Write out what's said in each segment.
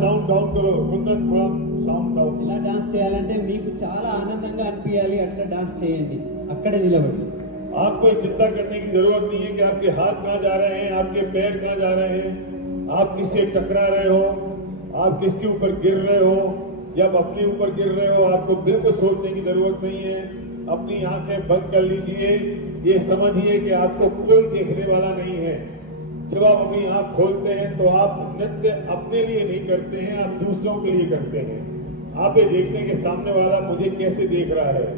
Sound down करो कुंदन, थोड़ा sound down. ఎలా డాన్స్ చేయాలంటే మీకు చాలా ఆనందంగా అనిపించాలి, అట్లా డాన్స్ చేయండి అక్కడే నిలబడి. आपको चिंता करने की जरूरत नहीं है कि आपके हाथ कहाँ जा रहे हैं, आपके पैर कहाँ जा रहे हैं, आप किससे टकरा रहे हो, आप किसके ऊपर गिर रहे हो या अपने ऊपर गिर रहे हो, आपको बिल्कुल सोचने की जरूरत नहीं है। अपनी आंखें बंद कर लीजिए, ये समझिए कि आपको कोई देखने वाला नहीं है। जब आप अपनी आंख खोलते हैं तो आप नृत्य अपने लिए नहीं करते हैं, आप दूसरों के लिए करते हैं। आप ये देखते हैं कि सामने वाला मुझे कैसे देख रहा है,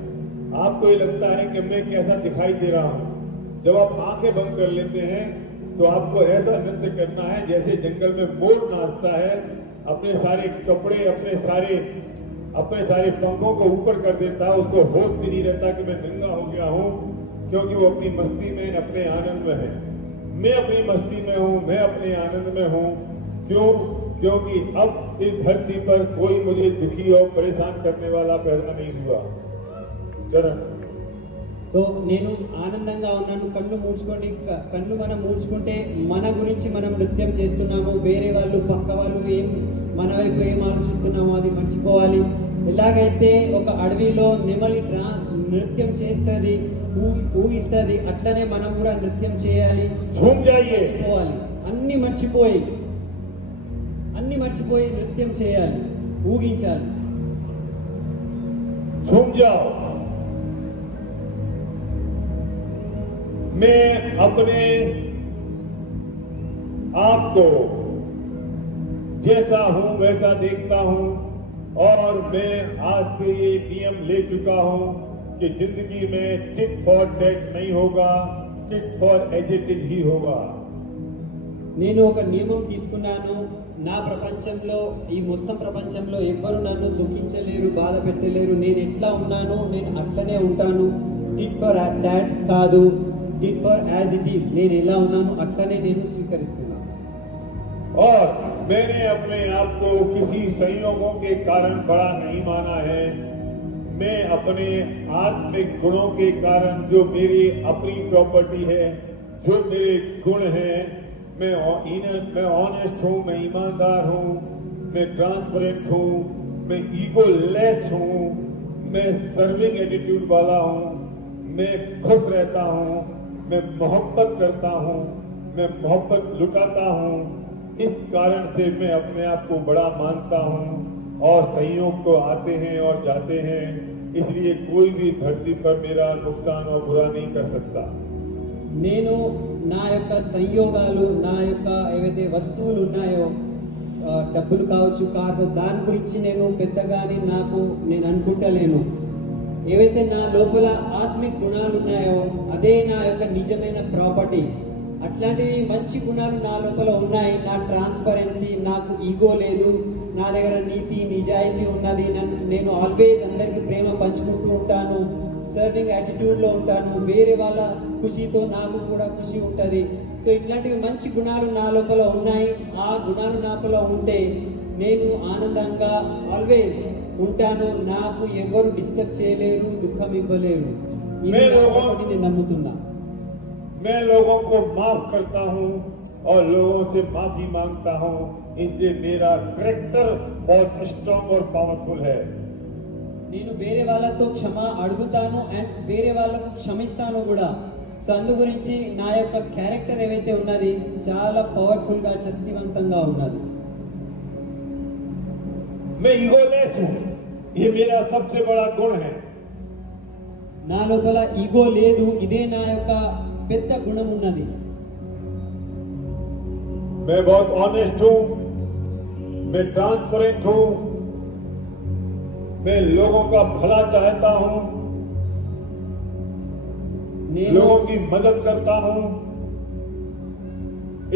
आपको ये लगता है कि मैं कैसा दिखाई दे रहा हूं। जब आप आंखें बंद कर लेते हैं तो आपको ऐसा नृत्य करना है जैसे जंगल में मोर नाचता है, अपने सारे कपड़े अपने सारे पंखों को ऊपर कर देता है, उसको होश भी नहीं रहता कि मैं नंगा हो गया हूं, क्योंकि वो अपनी मस्ती में अपने आनंद में है। मैं अपनी मस्ती में हूं, मैं अपने आनंद में हूं। क्यों? क्योंकि अब इस धरती पर कोई मुझे दुखी और परेशान करने वाला पैदा नहीं हुआ। चरण సో నేను ఆనందంగా ఉన్నాను. కళ్ళు మూడ్చుకోండి. కళ్ళు మనం మూడ్చుకుంటే మన గురించి మనం నృత్యం చేస్తున్నాము, వేరే వాళ్ళు పక్క వాళ్ళు మన వైపు ఏం ఆలోచిస్తున్నామో అది మర్చిపోవాలి. ఎలాగైతే ఒక అడవిలో నెమలి నృత్యం చేస్తుంది, ఊగిస్తుంది, అట్లనే మనం కూడా నృత్యం చేయాలి, మర్చిపోవాలి. అన్ని మర్చిపోయి నృత్యం చేయాలి, ఊగించాలి. मैं अपने आप को जैसा हूं वैसा देखता हूं और मैं आज से ये नियम ले चुका हूं कि जिंदगी में टिट फॉर टैट नहीं होगा, टिट फॉर एजेटिव ही होगा। నేను ఒక నియమం తీసుకున్నాను. నా ప్రపంచంలో, ఈ మొత్తం ప్రపంచంలో ఎవ్వరు నన్ను దుఃఖించలేరు, బాధ పెట్టలేరు. నేను ఎట్లా ఉన్నానో నేను అట్లనే ఉంటాను. టిట్ ఫర్ డాట్ కాదు, tit for as it is. నేను ఎలా ఉన్నాను అట్లనే నేను స్వీకరిస్తున్నాను. और मैंने अपने आप को किसी संयोगों के कारण बड़ा नहीं माना है। मैं अपने आत्मिक गुणों के कारण, जो मेरी अपनी प्रॉपर्टी है, जो मेरे गुण हैं, मैं ऑनेस्ट हूँ, मैं ईमानदार हूँ, मैं ट्रांसपेरेंट हूँ, मैं ईगो लेस हूँ, मैं सर्विंग एटीट्यूड वाला हूँ, मैं खुश रहता हूँ, मैं मोहब्बत करता हूँ, मैं मोहब्बत लुटाता हूँ। इस कारण से मैं अपने आप को बड़ा मानता हूँ। और संयोग तो आते हैं और जाते हैं, इसलिए कोई भी धरती पर मेरा नुकसान और बुरा नहीं कर सकता। నేను నా యొక్క సంయోగాలు, నా యొక్క ఏవైతే వస్తువులు ఉన్నాయో, డబ్బులు కావచ్చు, కారు, దాని గురించి నేను పెద్దగాని నేను అనుకుంటలేను. ఏవైతే నా లోపల ఆత్మిక గుణాలు ఉన్నాయో అదే నా యొక్క నిజమైన ప్రాపర్టీ. అట్లాంటివి మంచి గుణాలు నా లోపల ఉన్నాయి. నా ట్రాన్స్పరెన్సీ, నాకు ఈగో లేదు, నా దగ్గర నీతి నిజాయితీ ఉన్నది. నేను ఆల్వేస్ అందరికీ ప్రేమ పంచుకుంటూ ఉంటాను, సర్వింగ్ యాటిట్యూడ్లో ఉంటాను. వేరే వాళ్ళ ఖుషితో నాకు కూడా ఖుషి ఉంటుంది. సో ఇట్లాంటివి మంచి గుణాలు నా లోపల ఉన్నాయి. ఆ గుణాలు నా లోపల ఉంటే నేను ఆనందంగా ఆల్వేస్ ఉంటాను. నాకు ఎవరు డిస్టర్బ్ చేయలేరు, దుఃఖం ఇవ్వలేరు. నేను నమ్ముతున్నా. मैं लोगों को माफ करता हूँ और लोगों से माफी मांगता हूँ, इसलिए मेरा कैरेक्टर बहुत स्ट्रांग और पावरफुल है। నేను వేరే వాళ్ళతో క్షమ అడుగుతాను అండ్ వేరే వాళ్ళకు క్షమిస్తాను కూడా. సో అందు గురించి నా యొక్క క్యారెక్టర్ ఏవైతే ఉన్నది చాలా పవర్ఫుల్ గా, శక్తివంతంగా ఉన్నది. मैं ईगोलेस हूँ, ये मेरा सबसे बड़ा गुण है। నా లోపల ఈగో లేదు, ఇదే నా యొక్క పెద్ద గుణం ఉన్నది. मैं बहुत ऑनेस्ट हूँ, मैं ट्रांसपेरेंट हूँ, मैं लोगों का भला चाहता हूँ, लोगों की मदद करता हूँ।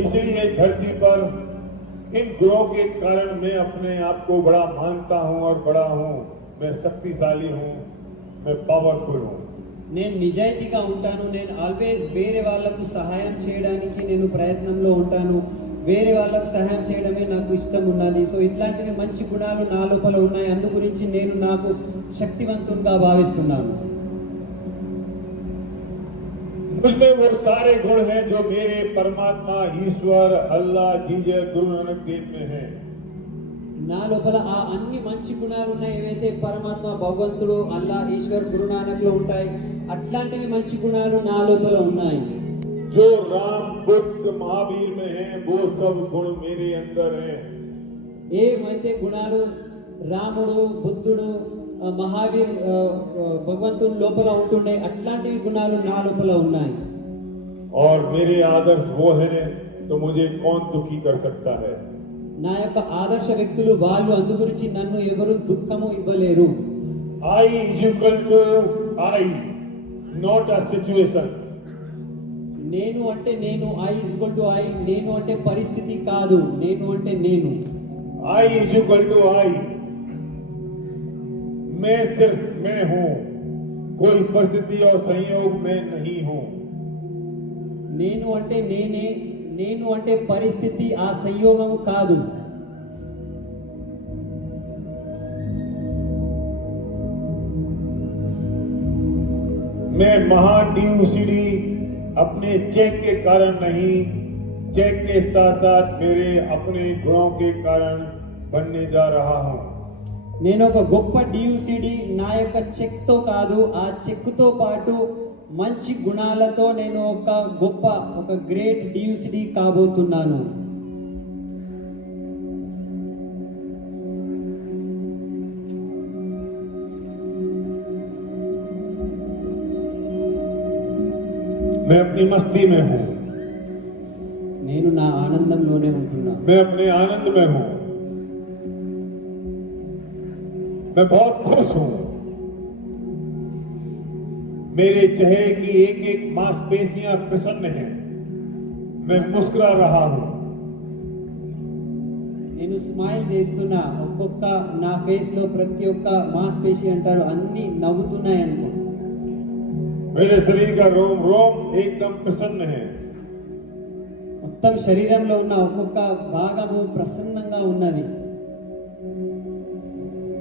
इसलिए धरती पर इन गुणों के कारण मैं अपने आप को बड़ा मानता हूँ और बड़ा हूँ। मैं शक्तिशाली हूँ, मैं पावरफुल हूँ। నేను నిజాయితీగా ఉంటాను. నేను ఆల్వేస్ వేరే వాళ్ళకు సహాయం చేయడానికి నేను ప్రయత్నంలో ఉంటాను. వేరే వాళ్ళకు సహాయం చేయడమే నాకు ఇష్టం ఉన్నది. సో ఇట్లాంటివి మంచి గుణాలు నా లోపల ఉన్నాయి. అందు గురించి నేను నాకు శక్తివంతునిగా భావిస్తున్నాను. मुझमें वो सारे गुण हैं जो मेरे परमात्मा, ईश्वर, अल्लाह, जीसस, गुरु नानक देव में हैं। నా లోపల ఆ అన్ని మంచి గుణాలు ఉన్నాయి, ఏవైతే పరమాత్మ భగవంతుడు అల్లా ఈశ్వర్ గురునానక్లో ఉంటాయి, అట్లాంటివి మంచి గుణాలు నా లోపల ఉన్నాయి. जो राम बुद्ध महावीर में है वो सब गुण मेरे अंदर है. ఏమైతే గుణాలు రాముడు బుద్ధుడు మహావీర్ భగవంతుని లోపల ఉంటుండే అట్లాంటివి గుణాలు నా లోపల ఉన్నాయి. और मेरे आदर्श वो है तो मुझे कौन दुखी कर सकता है. నా యొక్క ఆదర్శ వ్యక్తులు వాళ్ళు, అందు గురించి నన్ను ఎవరు దుఃఖము ఇవ్వలేరు. I is equal to I, not a situation. నేను అంటే నేను, I is equal to I, నేను అంటే పరిస్థితి కాదు, నేను అంటే నేను. I is equal to I. मैं सिर्फ मैं हूं, कोई परिस्थिति और संयोग में नहीं हूं. నేను అంటే నేనే, నేను అంటే పరిస్థితి, ఆ సంయోగము కాదు. मैं महाडीयूसीडी अपने चेक के कारण नहीं, चेक के साथ साथ मेरे अपने गुणों के कारण बनने जा रहा हूं. నేను ఒక గొప్ప డియూసిడి నా యొక్క చెక్ తో కాదు, ఆ చెక్ తో పాటు మంచి గుణాలతో నేను ఒక గొప్ప, ఒక గ్రేట్ డియూసిడి కాబోతున్నాను. मैं अपनी मस्ती में हूं, నేను నా ఆనందంలోనే ఉంటున్నా. मैं अपने आनंद में हूं, मैं बहुत खुश हूं. मेरे चेहरे की एक एक मांसपेशियां प्रसन्न हैं. मैं मुस्कुरा रहा हूं. నేను స్మైల్ చేస్తున్నా, ఒక్కొక్క నా ఫేస్ లో ప్రతి ఒక్క మాంసపేశి అంటారు అన్ని నవ్వుతున్నాయి అనుకో. मेरे शरीर का रोम रोम एकदम प्रसन्न है. మొత్తం శరీరంలో ఉన్న ఒక్కొక్క భాగము ప్రసన్నంగా ఉన్నది.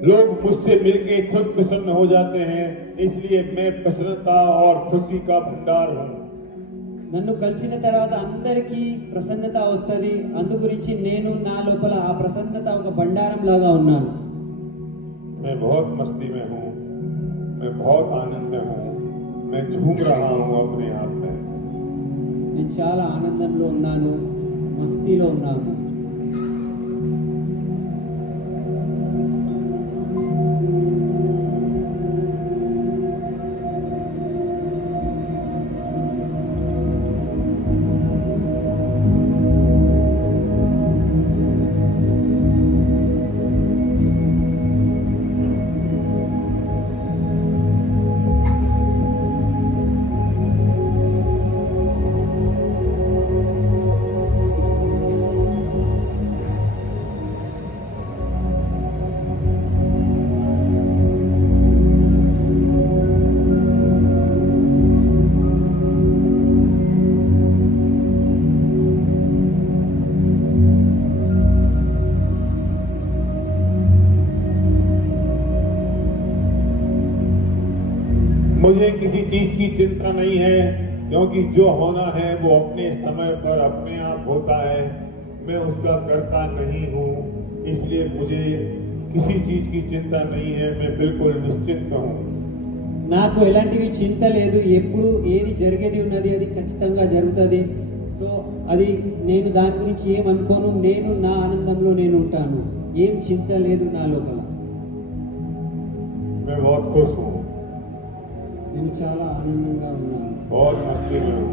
लोग मुझसे मिलके खुद प्रसन्न हो जाते हैं, इसलिए मैं प्रसन्नता और खुशी का भंडार हूं. నన్ను కలిసిన తర్వాత అందరికీ ప్రసన్నత వస్తుంది, అందు గురించి నేను నా లోపల ఆ ప్రసన్నత ఒక బండారం లాగా ఉన్నాను. मैं बहुत मस्ती में हूं, मैं बहुत आनंद में हूं, मैं झूम रहा हूं अपने आप में. నేను చాలా ఆనందంలో ఉన్నాను, మస్తీలో ఉన్నాను. मुझे किसी चीज की चिंता नहीं है, क्योंकि जो होना है वो अपने समय पर अपने आप होता है. मैं उसका कर्ता नहीं हूँ, इसलिए मुझे किसी चीज की चिंता नहीं है. मैं बिल्कुल निश्चिंत हूँ. నాకు ఎలాంటివి చింత లేదు, ఎప్పుడు ఏది జరిగేది ఉన్నది అది ఖచ్చితంగా జరుగుతుంది. సో అది నేను దాని గురించి ఏమనుకోను, నేను నా ఆనందంలో నేను ఉంటాను, ఏం చింత లేదు నా లోపల. मैं बहुत खुश हूँ, నేను చాలా ఆనందంగా ఉన్నాను. बहुत मस्ती में हूँ.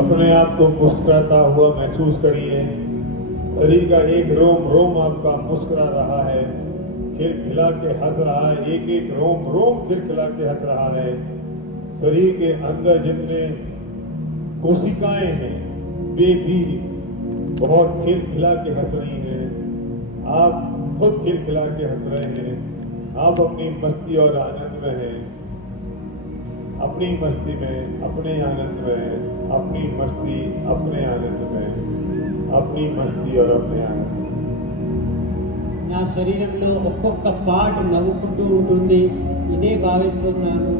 अपने आप को मुस्कुराता हुआ महसूस करिए शरीर का एक रोम रोम आपका मुस्कुरा रहा है, खिलखिला के हंस रहा है, एक एक रोम रोम खिलखिला के हंस रहा है। शरीर के अंदर जितने कोशिकाएं हैं वे भी बहुत खिलखिला के हंस रही हैं। आप खुद खिलखिला के हंस रहे हैं। आप अपनी मस्ती और आनंद में हैं, अपनी मस्ती में, अपने आनंद में, अपनी मस्ती, अपने आनंद में, अपनी मस्ती और अपने आनंद में। నా శరీరంలో ఒక్కొక్క పార్ట్ నవ్వుకుంటూ ఉంటుంది, ఇదే భావిస్తున్నాను.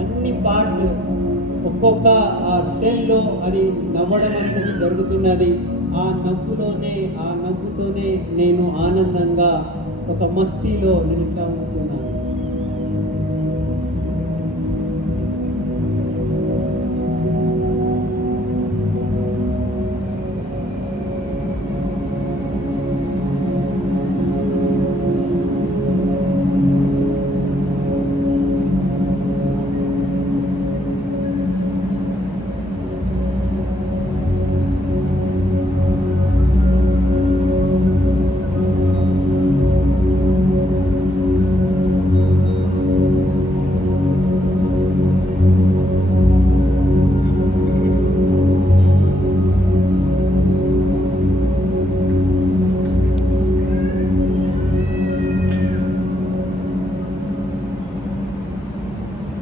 అన్ని పార్ట్స్ ఒక్కొక్క సెల్లో అది నవ్వడం అనేది జరుగుతున్నది. ఆ నవ్వుతోనే నేను ఆనందంగా ఒక మస్తీలో నేను ఇట్లా ఉంటున్నాను.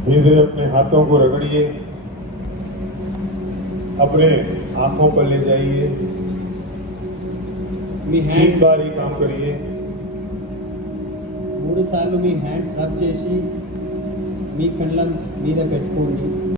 धीरे धीरे अपने हाथों को रगड़िए, अपने आंखों पर ले जाइए, మీ 3 హ్యాండ్స్ बार ये काम करिए। 3 సార్లు మీ హ్యాండ్స్ రబ్ చేసి మీ కళ్ళ మీద పెట్టుకోండి.